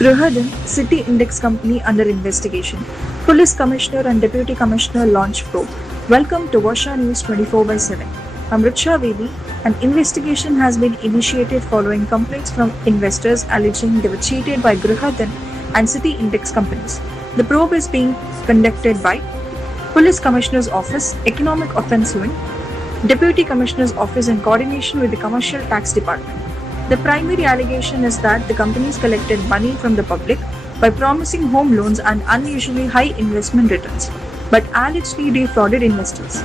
Gruhadan City Index Company under investigation. Police Commissioner and Deputy Commissioner launch probe. Welcome to Vasha News 24/7. I'm Richa Vedi. An investigation has been initiated following complaints from investors alleging they were cheated by Gruhadan and City Index companies. The probe is being conducted by Police Commissioner's Office, Economic Offence Wing, Deputy Commissioner's Office in coordination with the Commercial Tax Department. The primary allegation is that the companies collected money from the public by promising home loans and unusually high investment returns, but allegedly defrauded investors.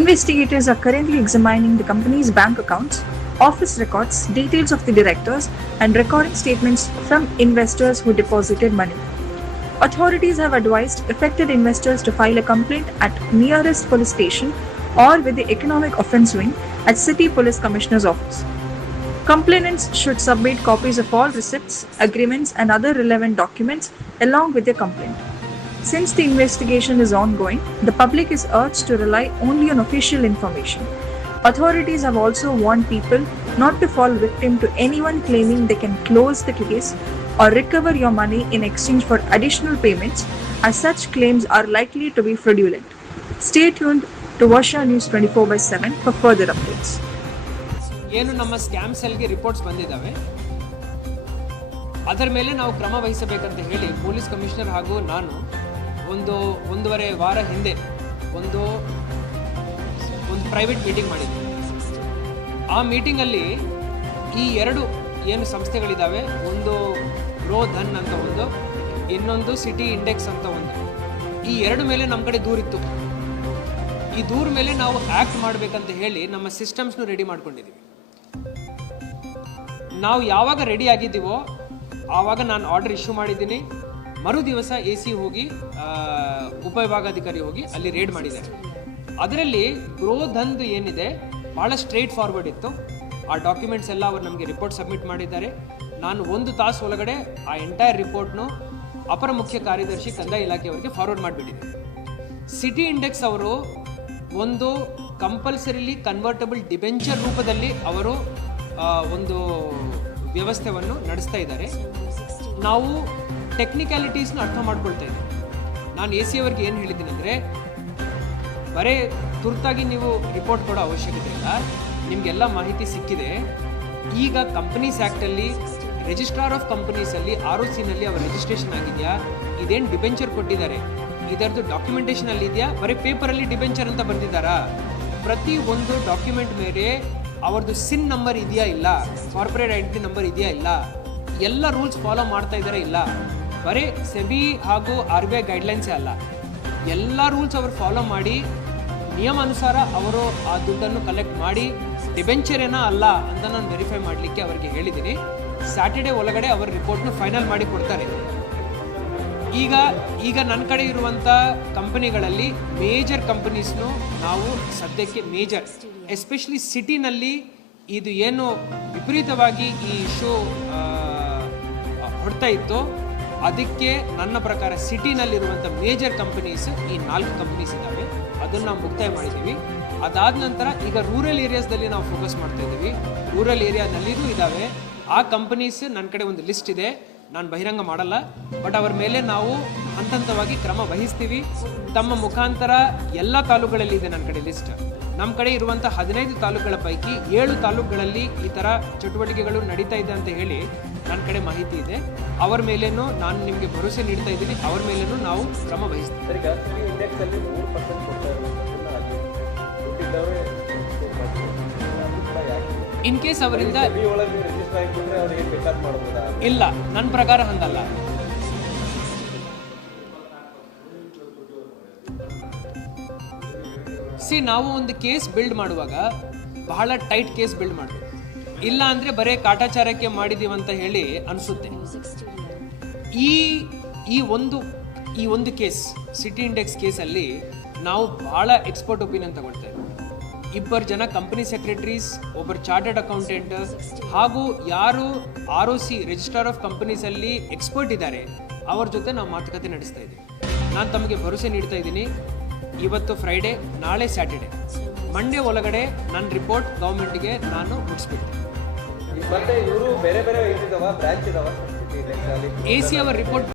Investigators are currently examining the company's bank accounts, office records, details of the directors, and recording statements from investors who deposited money. Authorities have advised affected investors to file a complaint at nearest police station or with the Economic Offence Wing at City Police Commissioner's Office. Complainants should submit copies of all receipts, agreements, and other relevant documents along with their complaint. Since the investigation is ongoing, the public is urged to rely only on official information. Authorities have also warned people not to fall victim to anyone claiming they can close the case or recover your money in exchange for additional payments, as such claims are likely to be fraudulent. Stay tuned to Vasha News 24/7 for further updates. ಏನು ನಮ್ಮ scam ಸೆಲ್ಗೆ reports ಬಂದಿದ್ದಾವೆ, ಅದರ ಮೇಲೆ ನಾವು ಕ್ರಮ ವಹಿಸಬೇಕಂತ ಹೇಳಿ police commissioner ಹಾಗೂ ನಾನು ಒಂದೂವರೆ ವಾರ ಹಿಂದೆ ಒಂದು ಪ್ರೈವೇಟ್ ಮೀಟಿಂಗ್ ಮಾಡಿದ್ವಿ. ಆ ಮೀಟಿಂಗಲ್ಲಿ ಈ ಎರಡು ಏನು ಸಂಸ್ಥೆಗಳಿದ್ದಾವೆ, ಒಂದು ಗೋಧನ್ ಅಂತ ಒಂದು, ಇನ್ನೊಂದು ಸಿಟಿ ಇಂಡೆಕ್ಸ್ ಅಂತ ಒಂದು, ಈ ಎರಡು ಮೇಲೆ ನಮ್ಮ ಕಡೆ ದೂರಿತ್ತು. ಈ ದೂರ ಮೇಲೆ ನಾವು ಆ್ಯಕ್ಟ್ ಮಾಡಬೇಕಂತ ಹೇಳಿ ನಮ್ಮ ಸಿಸ್ಟಮ್ಸ್ನು ರೆಡಿ ಮಾಡ್ಕೊಂಡಿದ್ದೀವಿ. ನಾವು ಯಾವಾಗ ರೆಡಿ ಆಗಿದ್ದೀವೋ ಆವಾಗ ನಾನು ಆರ್ಡರ್ ಇಶ್ಯೂ ಮಾಡಿದ್ದೀನಿ. ಮರು ದಿವಸ AC ಹೋಗಿ ಉಪವಿಭಾಗಾಧಿಕಾರಿ ಹೋಗಿ ಅಲ್ಲಿ ರೇಡ್ ಮಾಡಿದ್ದಾರೆ. ಅದರಲ್ಲಿ ಗೋಧನ್ದು ಏನಿದೆ ಭಾಳ ಸ್ಟ್ರೇಟ್ ಫಾರ್ವರ್ಡ್ ಇತ್ತು. ಆ ಡಾಕ್ಯುಮೆಂಟ್ಸ್ ಎಲ್ಲ ಅವರು ನಮಗೆ ರಿಪೋರ್ಟ್ ಸಬ್ಮಿಟ್ ಮಾಡಿದ್ದಾರೆ. ನಾನು 1 ತಾಸು ಒಳಗಡೆ ಆ ಎಂಟೈರ್ ರಿಪೋರ್ಟ್ನು ಅಪರ ಮುಖ್ಯ ಕಾರ್ಯದರ್ಶಿ ಕಂದಾಯ ಇಲಾಖೆಯವರಿಗೆ ಫಾರ್ವರ್ಡ್ ಮಾಡಿಬಿಟ್ಟಿದ್ದೆ. ಸಿಟಿ ಇಂಡೆಕ್ಸ್ ಅವರು ಒಂದು ಕಂಪಲ್ಸರಿಲಿ ಕನ್ವರ್ಟಬಲ್ ಡಿಬೆಂಚರ್ ರೂಪದಲ್ಲಿ ಅವರು ಒಂದು ವ್ಯವಸ್ಥೆಯನ್ನು ನಡೆಸ್ತಾ ಇದ್ದಾರೆ. ನಾವು ಟೆಕ್ನಿಕ್ಯಾಲಿಟೀಸ್ನ ಅರ್ಥ ಮಾಡ್ಕೊಳ್ತಾ ಇದ್ದೀವಿ. ನಾನು AC ಅವ್ರಿಗೆ ಏನು ಹೇಳಿದ್ದೀನಿ ಅಂದರೆ, ಬರೀ ತುರ್ತಾಗಿ ನೀವು ರಿಪೋರ್ಟ್ ಕೊಡೋ ಅವಶ್ಯಕತೆ ಇಲ್ಲ, ನಿಮಗೆಲ್ಲ ಮಾಹಿತಿ ಸಿಕ್ಕಿದೆ. ಈಗ ಕಂಪನೀಸ್ ಆ್ಯಕ್ಟಲ್ಲಿ ರಿಜಿಸ್ಟ್ರಾರ್ ಆಫ್ ಕಂಪನೀಸಲ್ಲಿ ROCನಲ್ಲಿ ಅವರ ರಿಜಿಸ್ಟ್ರೇಷನ್ ಆಗಿದೆಯಾ, ಇದೇನು ಡಿಬೆಂಚರ್ ಕೊಟ್ಟಿದ್ದಾರೆ ಇದರದ್ದು ಡಾಕ್ಯುಮೆಂಟೇಷನ್ ಅಲ್ಲಿ ಇದೆಯಾ, ಬರೀ ಪೇಪರಲ್ಲಿ ಡಿಬೆಂಚರ್ ಅಂತ ಬರೆದಿದ್ದಾರಾ, ಪ್ರತಿ ಒಂದು ಡಾಕ್ಯುಮೆಂಟ್ ಮೇಲೆ ಅವ್ರದ್ದು ಸಿನ್ ನಂಬರ್ ಇದೆಯಾ ಇಲ್ಲ, ಕಾರ್ಪೊರೇಟ್ ಐಡೆಂಟಿಟಿ ನಂಬರ್ ಇದೆಯಾ ಇಲ್ಲ, ಎಲ್ಲ ರೂಲ್ಸ್ ಫಾಲೋ ಮಾಡ್ತಾ ಇದ್ದಾರೆ ಇಲ್ಲ, ಬರೀ ಸೆಬಿ ಹಾಗೂ RBI ಗೈಡ್ಲೈನ್ಸೇ ಅಲ್ಲ, ಎಲ್ಲ ರೂಲ್ಸ್ ಅವರು ಫಾಲೋ ಮಾಡಿ ನಿಯಮಾನುಸಾರ ಅವರು ಆ ದುಡ್ಡನ್ನು ಕಲೆಕ್ಟ್ ಮಾಡಿ ಡಿಬೆಂಚರ್ ಏನೋ ಅಲ್ಲ ಅಂತ ನಾನು ವೆರಿಫೈ ಮಾಡಲಿಕ್ಕೆ ಅವರಿಗೆ ಹೇಳಿದ್ದೀನಿ. ಸ್ಯಾಟರ್ಡೇ ಒಳಗಡೆ ಅವರ ರಿಪೋರ್ಟ್ನು ಫೈನಲ್ ಮಾಡಿ ಕೊಡ್ತಾರೆ. ಈಗ ನನ್ನ ಕಡೆ ಇರುವಂಥ ಕಂಪನಿಗಳಲ್ಲಿ ಮೇಜರ್ ಕಂಪನೀಸ್ನು ನಾವು ಸದ್ಯಕ್ಕೆ ಮೇಜರ್, ಎಸ್ಪೆಷಲಿ ಸಿಟಿನಲ್ಲಿ ಇದು ಏನು ವಿಪರೀತವಾಗಿ ಈ ಇಶ್ಯೂ ಹೊಡ್ತಾ ಇತ್ತು, ಅದಕ್ಕೆ ನನ್ನ ಪ್ರಕಾರ ಸಿಟಿನಲ್ಲಿರುವಂಥ ಮೇಜರ್ ಕಂಪನೀಸ್ ಈ 4 ಕಂಪನೀಸ್ ಇದ್ದಾವೆ, ಅದನ್ನು ನಾವು ಮುಕ್ತಾಯ ಮಾಡಿದ್ದೀವಿ. ಅದಾದ ನಂತರ ಈಗ ರೂರಲ್ ಏರಿಯಾಸ್ದಲ್ಲಿ ನಾವು ಫೋಕಸ್ ಮಾಡ್ತಾ ಇದ್ದೀವಿ. ರೂರಲ್ ಏರಿಯಾನಲ್ಲಿಯೂ ಇದ್ದಾವೆ ಆ ಕಂಪನೀಸ್. ನನ್ನ ಕಡೆ ಒಂದು ಲಿಸ್ಟ್ ಇದೆ, ನಾನು ಬಹಿರಂಗ ಮಾಡಲ್ಲ, ಬಟ್ ಅವರ ಮೇಲೆ ನಾವು ಹಂತವಾಗಿ ಕ್ರಮ ವಹಿಸ್ತೀವಿ. ತಮ್ಮ ಮುಖಾಂತರ ಎಲ್ಲ ತಾಲೂಕುಗಳಲ್ಲಿ ಇದೆ ನನ್ನ ಕಡೆ ಲಿಸ್ಟ್. ನಮ್ಮ ಕಡೆ ಇರುವಂಥ 15 ತಾಲೂಕುಗಳ ಪೈಕಿ 7 ತಾಲೂಕುಗಳಲ್ಲಿ ಈ ಥರ ಚಟುವಟಿಕೆಗಳು ನಡೀತಾ ಇದೆ ಅಂತ ಹೇಳಿ ನನ್ನ ಕಡೆ ಮಾಹಿತಿ ಇದೆ. ಅವರ ಮೇಲೇನೂ ನಾನು ನಿಮಗೆ ಭರವಸೆ ನೀಡ್ತಾ ಇದ್ದೀನಿ, ಅವರ ಮೇಲೇನೂ ನಾವು ಕ್ರಮ ವಹಿಸ್ತೀವಿ. ಇನ್ ಕೇಸ್ ಅವರಿಂದ ಇಲ್ಲ, ನನ್ನ ಪ್ರಕಾರ ಹಂಗಲ್ಲ. ನಾವು ಒಂದು ಕೇಸ್ ಬಿಲ್ಡ್ ಮಾಡುವಾಗ ಬಹಳ ಟೈಟ್ ಕೇಸ್ ಬಿಲ್ಡ್ ಮಾಡಬೇಕು, ಇಲ್ಲ ಅಂದರೆ ಬರೇ ಕಾಟಾಚಾರಕ್ಕೆ ಮಾಡಿದೀವಂತ ಹೇಳಿ ಅನಿಸುತ್ತೆ. ಈ ಒಂದು ಕೇಸ್ ಸಿಟಿ ಇಂಡೆಕ್ಸ್ ಕೇಸಲ್ಲಿ ನಾವು ಬಹಳ ಎಕ್ಸ್ಪರ್ಟ್ ಒಪಿನಿಯನ್ ತಗೊಳ್ತೇವೆ. 2 ಜನ ಕಂಪನಿ ಸೆಕ್ರೆಟರೀಸ್, ಒಬ್ಬರು ಚಾರ್ಟರ್ಡ್ ಅಕೌಂಟೆಂಟ್ ಹಾಗೂ ಯಾರು ROC ರಿಜಿಸ್ಟ್ರಾರ್ ಆಫ್ ಕಂಪನೀಸಲ್ಲಿ ಎಕ್ಸ್ಪರ್ಟ್ ಇದ್ದಾರೆ ಅವ್ರ ಜೊತೆ ನಾವು ಮಾತುಕತೆ ನಡೆಸ್ತಾ ಇದ್ದೀವಿ. ನಾನು ತಮಗೆ ಭರವಸೆ ನೀಡ್ತಾ ಇದ್ದೀನಿ, ಇವತ್ತು ಫ್ರೈಡೇ, ನಾಳೆ ಸ್ಯಾಟರ್ಡೆ, ಮಂಡೇ ಒಳಗಡೆ ನನ್ನ ರಿಪೋರ್ಟ್ ಗೌರ್ಮೆಂಟ್ಗೆ ನಾನು ಮುಗಿಸ್ಬಿಡ್ತೀನಿ. ಮತ್ತೆ ಇವರು ಬೇರೆ ಬೇರೆ ಇದಾವ ಬ್ರಾಂಚ್ ಇದಾವ ಎ ಸಿ ಅವರ್ ರಿಪೋರ್ಟ್